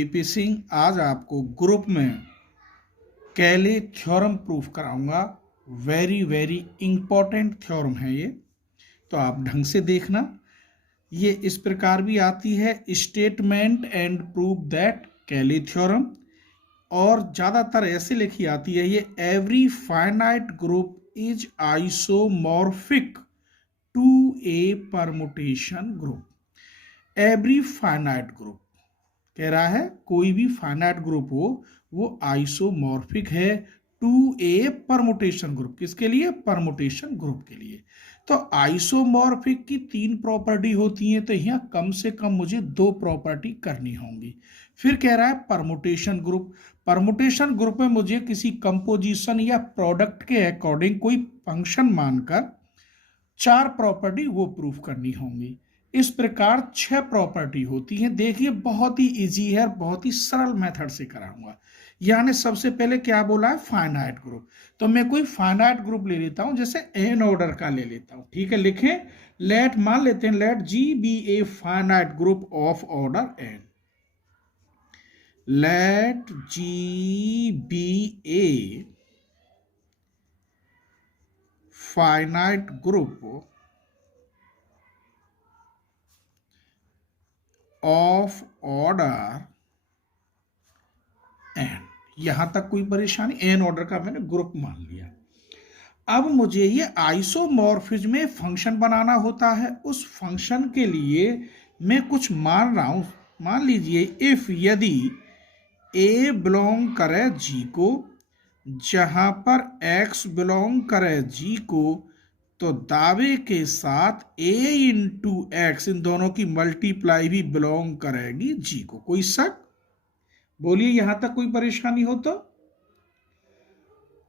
VP Singh आज आपको group में कैले थ्योरम प्रूफ कराऊंगा। वेरी वेरी इंपॉर्टेंट थ्योरम है ये, तो आप ढंग से देखना। ये इस प्रकार भी आती है, statement and proof that Cayley theorem, और ज़्यादातर ऐसे लिखी आती है ये, every finite group is isomorphic to a permutation group. Every finite group कह रहा है कोई भी फाइनाइट ग्रुप हो वो आइसोमॉर्फिक है टू ए परमुटेशन ग्रुप। किसके लिए? परमुटेशन ग्रुप के लिए। तो आइसोमॉर्फिक की 3 प्रॉपर्टी होती हैं, तो यहाँ कम से कम मुझे 2 प्रॉपर्टी करनी होंगी। फिर कह रहा है परमुटेशन ग्रुप। परमुटेशन ग्रुप में मुझे किसी कंपोजिशन या प्रोडक्ट के अकॉर्डिंग कोई फंक्शन मानकर 4 प्रॉपर्टी वो प्रूफ करनी होंगी। इस प्रकार 6 प्रॉपर्टी होती हैं। देखिए बहुत ही इजी है, बहुत ही सरल मेथड से कराऊंगा। यानी सबसे पहले क्या बोला है? Finite group. तो मैं कोई फाइनाइट ग्रुप ले लेता हूं, जैसे एन ऑर्डर का ले लेता हूं। ठीक है, लिखें, लेट मान लेते हैं, let G be a finite group of order N. Let G be a finite group of order N. यहां तक कोई परेशानी? एन ऑर्डर का मैंने ग्रुप मान लिया। अब मुझे ये आइसोमॉर्फिज्म में फंक्शन बनाना होता है। उस फंक्शन के लिए मैं कुछ मान रहा हूं। मान लीजिए इफ यदि ए बिलोंग करे जी को, जहां पर एक्स बिलोंग करे जी को, तो दावे के साथ a इंटू एक्स, इन दोनों की मल्टीप्लाई भी बिलोंग करेगी जी को। कोई शक? बोलिए, यहां तक कोई परेशानी हो तो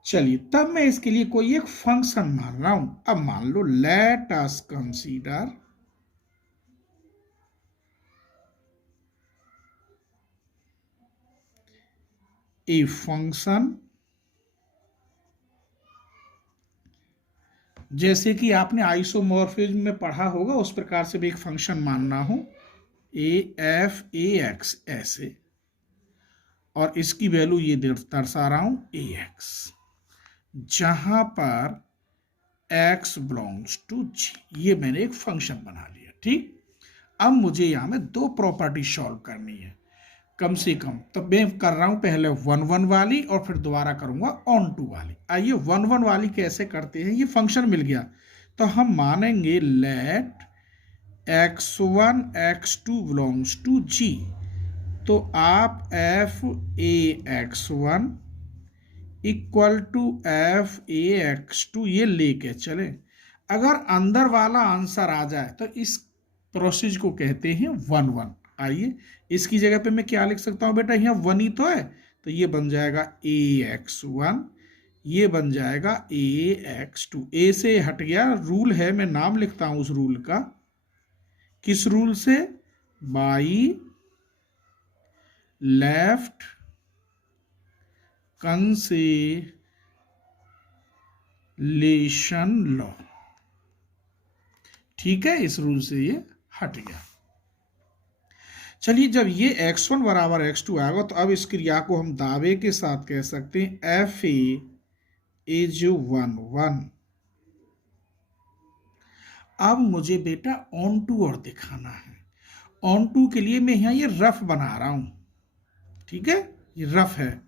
चलिए, तब मैं इसके लिए कोई एक फंक्शन मान रहा हूं। अब मान लो, let us consider a function, जैसे कि आपने आइसोमॉर्फिज्म में पढ़ा होगा उस प्रकार से भी एक फंक्शन मानना हो, ए एफ ए एक्स ऐसे, और इसकी वैल्यू ये दर्शा रहा हूं ए एक्स, जहां पर x बिलोंग्स टू जी। ये मैंने एक फंक्शन बना लिया। ठीक, अब मुझे यहां में 2 प्रॉपर्टी सॉल्व करनी है कम से कम। तो मैं कर रहा हूं पहले 1 1 वाली और फिर दोबारा करूंगा ऑन टू वाली। आइए 1 1 वाली कैसे करते हैं। ये फंक्शन मिल गया तो हम मानेंगे late x1 x2 belongs to G. तो आप F A x1 equal to F A x2 ये लेके चले। अगर अंदर वाला आंसर आ जाए तो इस प्रोसेस को कहते हैं 1 1। आइए इसकी जगह पे मैं क्या लिख सकता हूं बेटा? यहाँ 1 ही तो है, तो ये बन जाएगा ए x1, ये बन जाएगा ए x2। ए से हट गया, रूल है, मैं नाम लिखता हूं उस रूल का। किस रूल से? By left cancellation law. ठीक है, इस रूल से ये हट गया। चलिए, जब ये x1 बराबर x2 आएगा तो अब इस क्रिया को हम दावे के साथ कह सकते हैं एफ ए इज 1 1। अब मुझे बेटा ऑन टू और दिखाना है। ऑन टू के लिए मैं यहां ये रफ बना रहा हूं। ठीक है, ये रफ है।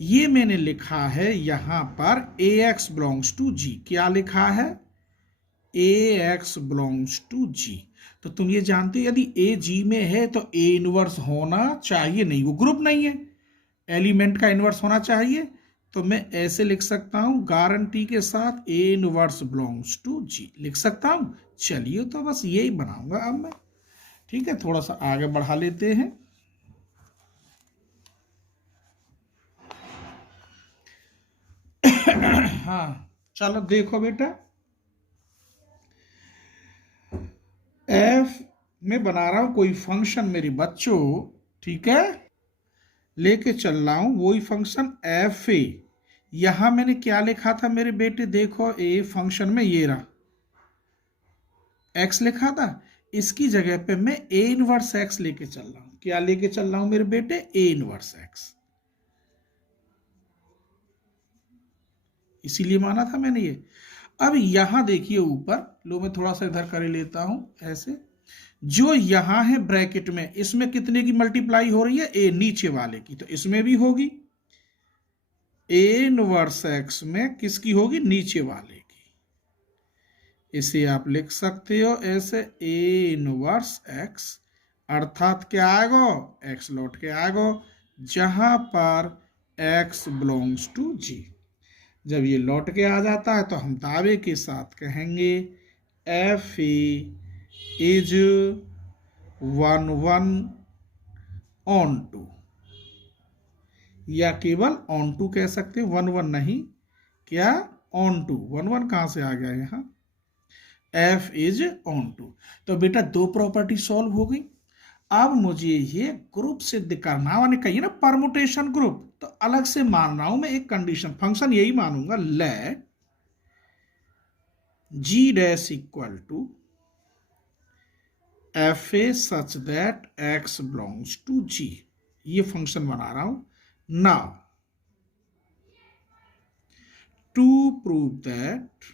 ये मैंने लिखा है यहां पर ax बिलोंग्स टू जी। क्या लिखा है? ax belongs to G. तो तुम ये जानते हो यदि a जी में है तो a इनवर्स होना चाहिए। नहीं, वो ग्रुप नहीं है, एलिमेंट का इनवर्स होना चाहिए। तो मैं ऐसे लिख सकता हूं गारंटी के साथ a इनवर्स बिलोंग्स टू जी लिख सकता हूं। चलिए, तो बस यही बनाऊंगा अब मैं। ठीक है, थोड़ा सा आगे बढ़ा लेते हैं। हाँ, चलो देखो बेटा, एफ में बना रहा हूं कोई फंक्शन मेरे बच्चों। ठीक है, लेके चल रहा हूं वही फंक्शन एफ ए। यहां मैंने क्या लिखा था मेरे बेटे? देखो, ए फंक्शन में ये रहा, एक्स लिखा था। इसकी जगह पे मैं ए इनवर्स एक्स लेके चल रहा हूं। क्या लेके चल रहा हूं मेरे बेटे? A inverse x. इसीलिए माना था मैंने ये। अब यहां देखिए ऊपर, लो मैं थोड़ा सा इधर कर लेता हूं ऐसे, जो यहां है ब्रैकेट में, इसमें कितने की मल्टीप्लाई हो रही है? ए, नीचे वाले की, तो इसमें भी होगी। ए इनवर्स एक्स में किसकी होगी? नीचे वाले की। इसे आप लिख सकते हो ऐसे, ए इनवर्स एक्स, अर्थात क्या आएगा? एक्स लौट के आएगा, जहां पर एक्स बिलोंग्स टू जी। जब ये लौट के आ जाता है तो हम दावे के साथ कहेंगे F A is 1 onto, या केवल ऑन टू कह सकते हैं, 1 नहीं, क्या? On to. 1 कहां से आ गया यहां? F is onto. तो बेटा दो प्रॉपर्टी सॉल्व हो गई। अब मुझे ये ग्रुप सिद्ध करना, मैंने कही ना परमुटेशन ग्रुप, तो अलग से मान रहा हूं मैं एक कंडीशन, फंक्शन यही मानूंगा, let G dash equal to F A such that X belongs to G. ये फंक्शन बना रहा हूं। Now to prove that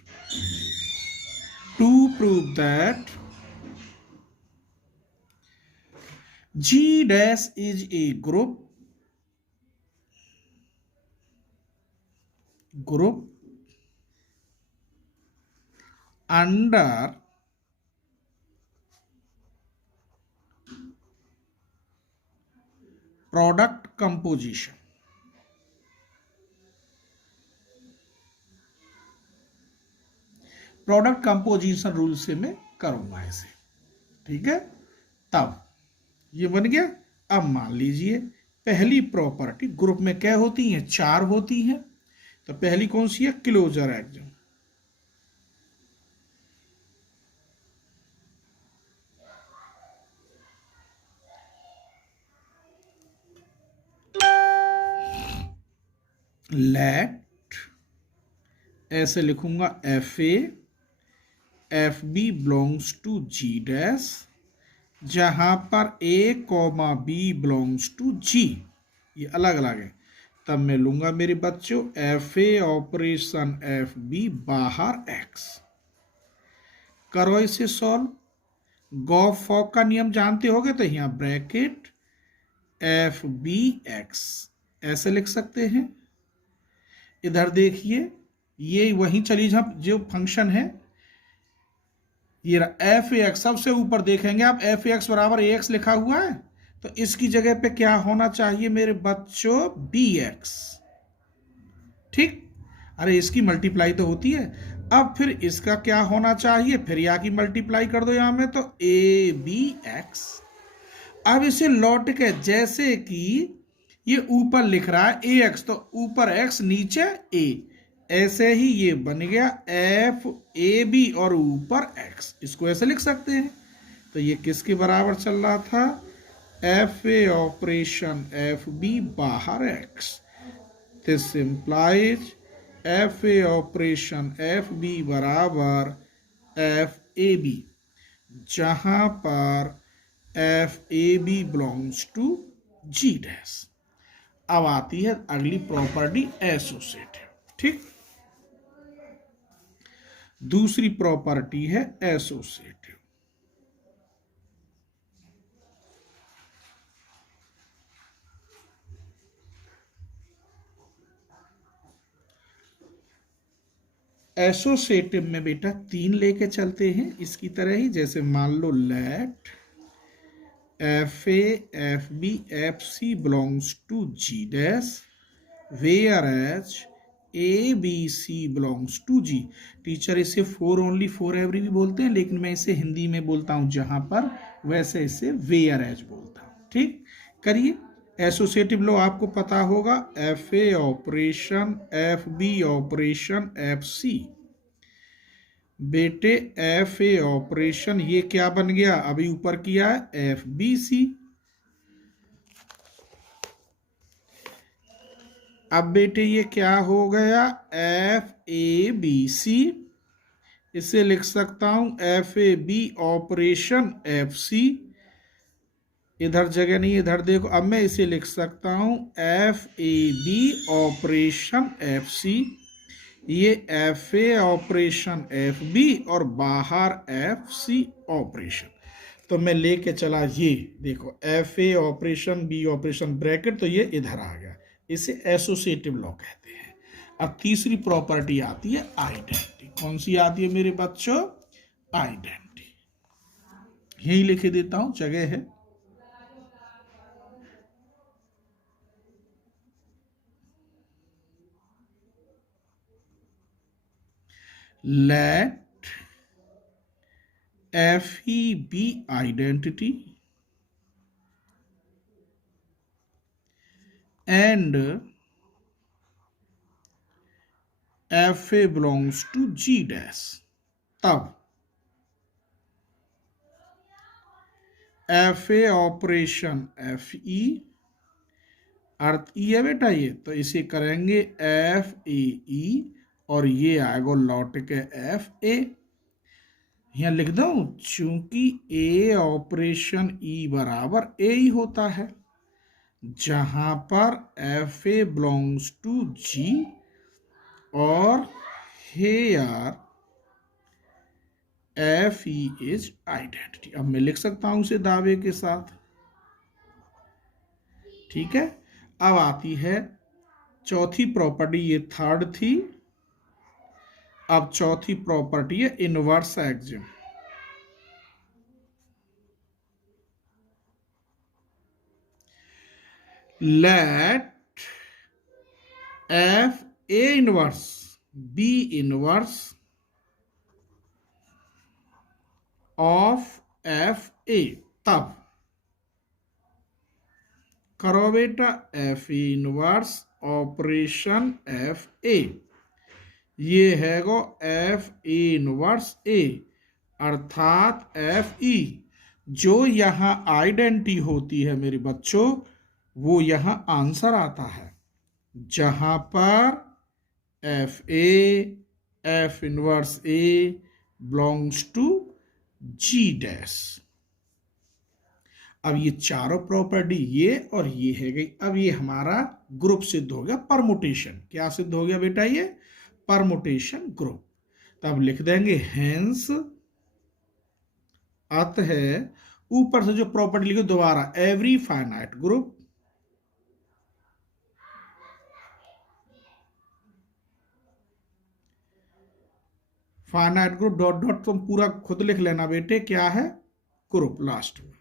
G dash is a group under product composition। Product composition rule से मैं करूंगा इसे, ठीक है। तब ये बन गया। अब मान लीजिए पहली प्रॉपर्टी, ग्रुप में क्या होती है? 4 होती हैं। तो पहली कौन सी है? Closure axiom. लेट, ऐसे लिखूंगा, F A F B belongs to G dash, जहां पर A comma B belongs to G, ये अलग अलग है। तब मैं लूंगा मेरे बच्चों F A operation F B बाहर एक्स। करो इसे सॉल्व। गॉस फॉक का नियम जानते होगे, तो यहां ब्रैकेट एफ बी एक्स ऐसे लिख सकते हैं। इधर देखिए, ये वही चली जो फंक्शन है, ये एफ एक्स, सबसे ऊपर देखेंगे आप एफ एक्स बराबर ए एक्स लिखा हुआ है, तो इसकी जगह पे क्या होना चाहिए मेरे बच्चों? B X. ठीक, अरे इसकी मल्टीप्लाई तो होती है। अब फिर इसका क्या होना चाहिए? फिर यहाँ की मल्टीप्लाई कर दो यहां में, तो ए बी एक्स। अब इसे लौट के, जैसे कि ये ऊपर लिख रहा है ए एक्स, तो ऊपर एक्स नीचे ए, ऐसे ही ये बन गया एफ ए बी और ऊपर एक्स। इसको ऐसे लिख सकते हैं। तो ये किसके बराबर चल रहा था? F A operation F B बाहर X. This implies F A operation F B बराबर एफ ए बी, जहां पर F A B belongs to G dash. अब आती है अगली प्रॉपर्टी, एसोसिएटिव। ठीक, दूसरी प्रॉपर्टी है एसोसिएटिव। एसोसिएटिव में बेटा 3 लेके चलते हैं इसकी तरह ही। जैसे मान लो let F A F B F C belongs to G dash, where as A B C belongs to G. Teacher इसे 4 ओनली 4 एवरी भी बोलते हैं, लेकिन मैं इसे हिंदी में बोलता हूं जहां पर, वैसे इसे वेयर एज बोलता हूं। ठीक, करिए। एसोसिएटिव लो आपको पता होगा, F A operation F B operation F C. बेटे एफ ए ऑपरेशन ये क्या बन गया? अभी ऊपर किया है एफ बी सी। अब बेटे ये क्या हो गया? एफ ए बी सी इसे लिख सकता हूं FAB ऑपरेशन FC, इधर जगह नहीं, इधर देखो। अब मैं इसे लिख सकता हूं FAB ऑपरेशन FC, ये FA ऑपरेशन FB और बाहर FC ऑपरेशन। तो मैं लेके चला, ये देखो FA operation B operation bracket, तो ये इधर आ गया। इसे एसोसिएटिव लॉ कहते हैं। अब तीसरी प्रॉपर्टी आती है आइडेंटिटी। कौन सी आती है मेरे बच्चों? आइडेंटिटी। यही लिखे देता हूं, जगह है। Let FE be identity and FA belongs to G dash। तब FA ऑपरेशन FE, अर्थ ई है बेटा ये, तो इसे करेंगे FAE और ये आएगा लौट के FA। यहां लिख दो, चूंकि A ऑपरेशन E बराबर A ही होता है, जहां पर FA बिलोंग्स टू G और हेयर FE इज आइडेंटिटी। अब मैं लिख सकता हूं उसे दावे के साथ, ठीक है। अब आती है चौथी प्रॉपर्टी, ये थर्ड थी। अब चौथी प्रॉपर्टी है inverse axiom. Let FA inverse B inverse of FA। तब करो बेटा FA इनवर्स ऑपरेशन FA, ये है गो FA इनवर्स A, अर्थात FE जो यहां आइडेंटिटी होती है मेरे बच्चों, वो यहां आंसर आता है, जहां पर FA F inverse A belongs to G dash. अब ये चारों प्रॉपर्टी, ये और ये है गई। अब ये हमारा ग्रुप सिद्ध हो गया, परमुटेशन। क्या सिद्ध हो गया बेटा? ये परमुटेशन ग्रुप। तब लिख देंगे हेंस, अतः ऊपर से जो प्रॉपर्टी लिखो दोबारा, every finite group finite group dot dot, तुम पूरा खुद लिख लेना बेटे, क्या है? ग्रुप लास्ट में।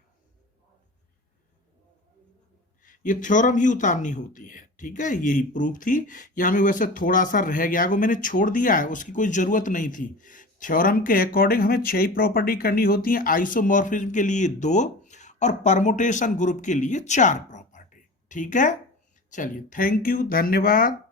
ये थ्योरम ही उतारनी होती है, ठीक है। यही प्रूफ थी। यहां में वैसे थोड़ा सा रह गया, वो मैंने छोड़ दिया है, उसकी कोई जरूरत नहीं थी। थ्योरम के अकॉर्डिंग हमें 6 प्रॉपर्टी करनी होती है, आइसोमॉर्फिज्म के लिए 2 और परमुटेशन ग्रुप के लिए 4 प्रॉपर्टी, ठीक है। चलिए, थैंक यू, धन्यवाद।